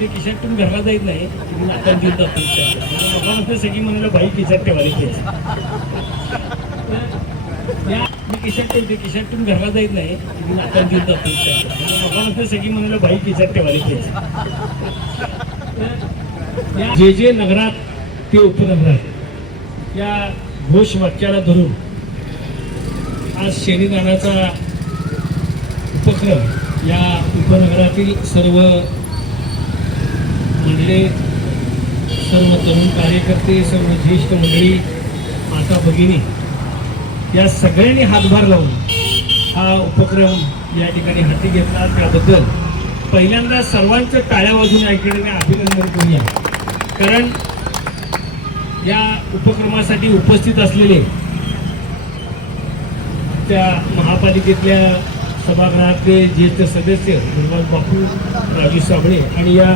ते खिशातून घरला जात नाही मी नाकात देऊन जातो मला म्हणतो सगळी म्हणाला बाई खिशात ठेवायला पाहिजे मी खिशातून घरला जात नाही मी नाकात देऊन जातो मला म्हणतो सगळी म्हणाला बाई खिशात ठेवायला पाहिजे जे जे नगरात ते उपनगरात या घोष वाक्याला धरून आज शेणीदानाचा उपक्रम या उपनगरातील सर्व मंडळी, सर्व तरुण कार्यकर्ते, सर्व ज्येष्ठ मंडळी, माता भगिनी या सगळ्यांनी हातभार लावून हा उपक्रम या ठिकाणी हाती घेतला. त्याबद्दल पहिल्यांदा सर्वांचं टाळ्या वाजून या ठिकाणी अभिनंदन करूया. कारण या उपक्रमासाठी उपस्थित असलेले त्या महापालिकेतल्या सभागृहातले ज्येष्ठ सदस्य निर्मल बापू, राजू साबळे आणि या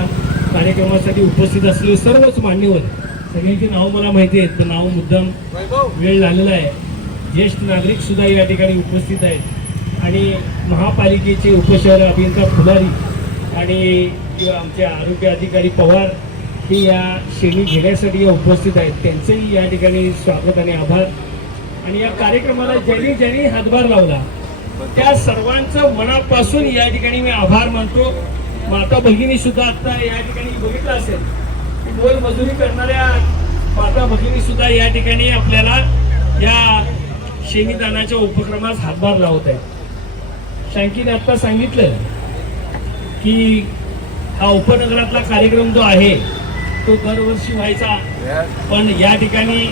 कार्यक्रमासाठी उपस्थित असलेले सर्वच मान्यवर, सगळ्यांची नावं मला माहिती आहेत पण नाव मुद्दाम वेळ झालेला आहे. ज्येष्ठ नागरिक सुद्धा या ठिकाणी उपस्थित आहेत आणि महापालिकेचे उपशहर अभियंता फुलारी आणि आमचे आरोग्य अधिकारी पवार हे या शेणी घेण्यासाठी उपस्थित आहेत. त्यांचेही या ठिकाणी स्वागत आणि आभार. आणि या कार्यक्रमाला ज्यांनी ज्यांनी हातभार लावला त्या सर्वांचं मनापासून या ठिकाणी मी आभार मानतो. माता भगिनी सुद्धा आता या ठिकाणी बघितलं असेल की मोल मजुरी करणाऱ्या माता भगिनी सुद्धा या ठिकाणी आपल्याला या शेणीदानाच्या उपक्रमास हातभार लावत आहेत. शांकीने आता सांगितलं की हा उपनगरातला कार्यक्रम जो आहे तो दरवर्षी व्हायचा, पण या ठिकाणी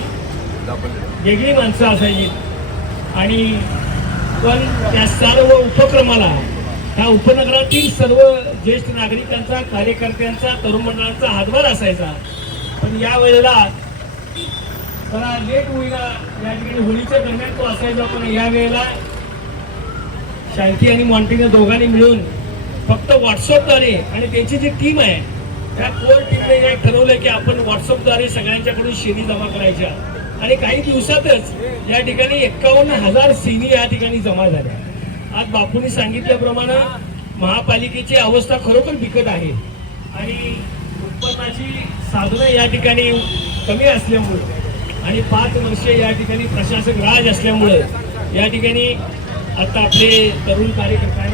वेगळी माणसं असायची आणि पण त्या सर्व उपक्रमाला ह्या उपनगरातील सर्व ज्येष्ठ नागरिकांचा, कार्यकर्त्यांचा, तरुण मंडळांचा हातभार असायचा. पण या वेळेला जरा लेट होईना या ठिकाणी होळीच्या दरम्यान तो असायचा, पण या वेळेला शांती आणि मॉन्टीने दोघांनी मिळून फक्त व्हॉट्सअपद्वारे आणि त्यांची जी टीम आहे त्या कोर टीमने हे ठरवलं की आपण व्हॉट्सअपद्वारे सगळ्यांच्याकडून शेणी जमा करायच्या आणि काही दिवसातच या ठिकाणी 51,000 शेणी या ठिकाणी जमा झाल्या. आज बापूंनी सांगितल्याप्रमाणे महापालिकेची अवस्था खरोखर बिकट आहे आणि उत्पन्नाची साधनं या ठिकाणी कमी असल्यामुळे आणि 5 वर्षे या ठिकाणी प्रशासक राज असल्यामुळे या ठिकाणी आता आपले तरुण कार्यकर्ते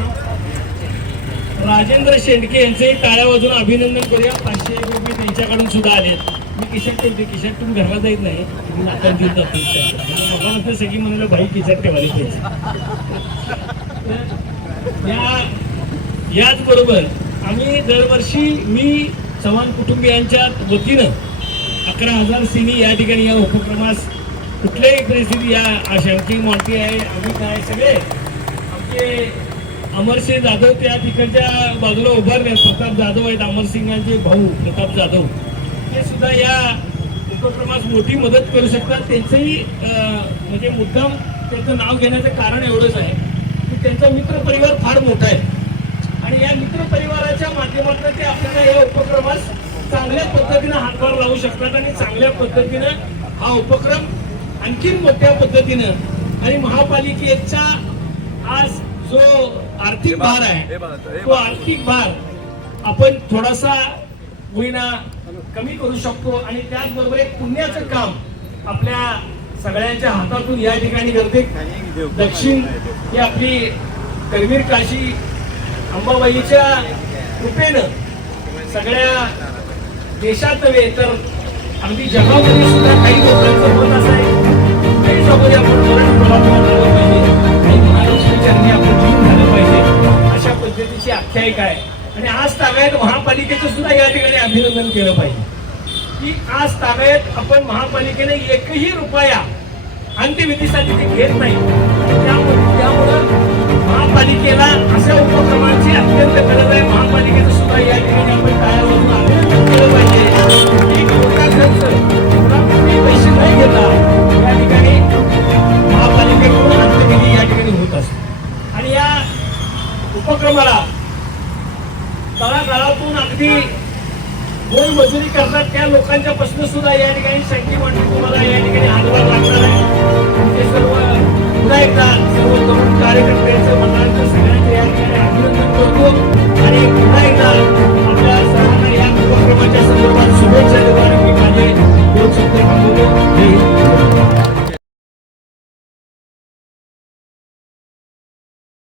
राजेंद्र शेंडके यांचेही टाळ्या वाजून अभिनंदन करूया. 500 रुपये त्यांच्याकडून सुद्धा आलेत. मी खिशातून घरला जात नाही मी नाकात देऊन जातो मला म्हणतो सगळी म्हणाला बाई खिशात ठेवायला पाहिजे. याचबरोबर आम्ही दरवर्षी मी चव्हाण कुटुंबियांच्या वतीनं 11,000 शेणी या ठिकाणी या उपक्रमास कुठल्याही परिस्थिती या शांती मॉन्टी आहे, आम्ही काय सगळे आमचे अमरसिंह जाधव त्या ठिकाणच्या बाजूला उभारले, प्रताप जाधव आहेत, अमरसिंगांचे भाऊ प्रताप जाधव, ते सुद्धा या उपक्रमास मोठी मदत करू शकतात. त्यांचंही म्हणजे मुद्दाम त्यांचं नाव घेण्याचं कारण एवढंच आहे की त्यांचा मित्रपरिवार फार मोठा आहे आणि या मित्रपरिवाराच्या माध्यमातून ते आपल्याला या उपक्रमास चांगल्या पद्धतीनं हातभार लावू शकतात आणि चांगल्या पद्धतीनं हा उपक्रम आणखीन मोठ्या पद्धतीनं आणि महापालिकेचा आज जो आर्थिक भार आहे तो आर्थिक भार आपण थोडासा होईना कमी करू शकतो आणि त्याचबरोबर एक पुण्याचं काम आपल्या सगळ्यांच्या हातातून या ठिकाणी घडते. दक्षिण ही आपली करवीर काशी अंबाबाईच्या कृपेनं सगळ्या देशात नव्हे तर अगदी जगामध्ये सुद्धा काही लोकांचं मत असं आहे काही लोकांनी आपण पाहिजे, काही महाराष्ट्राच्या आपण जीवन झालं पाहिजे, अशा पद्धतीची आख्यायिका आहे. आणि आज ताब्यात महापालिकेचं सुद्धा या ठिकाणी अभिनंदन केलं पाहिजे की आज ताब्यात आपण महापालिकेने एकही रुपया अंत्यविधीसाठी ते घेत नाही. त्यामुळं महापालिकेला अशा उपक्रमांची अत्यंत गरज आहे. महापालिकेचं सुद्धा या ठिकाणी आपण टाळ्यावरून अभिनंदन केलं पाहिजे. एक मोठा खर्च पैसे नाही घेता या ठिकाणी महापालिकेकडून अंत्यविधी या ठिकाणी होत असतो आणि या उपक्रमाला तळागाळातून अगदी गोल मजुरी करतात त्या लोकांच्या प्रश्न सुद्धा या ठिकाणी शंकी म्हणून तुम्हाला या ठिकाणी हातभार लागणार आहे. ते सर्व पुन्हा एकदा सर्व तरुण कार्यकर्त्यांचं मंडळांचं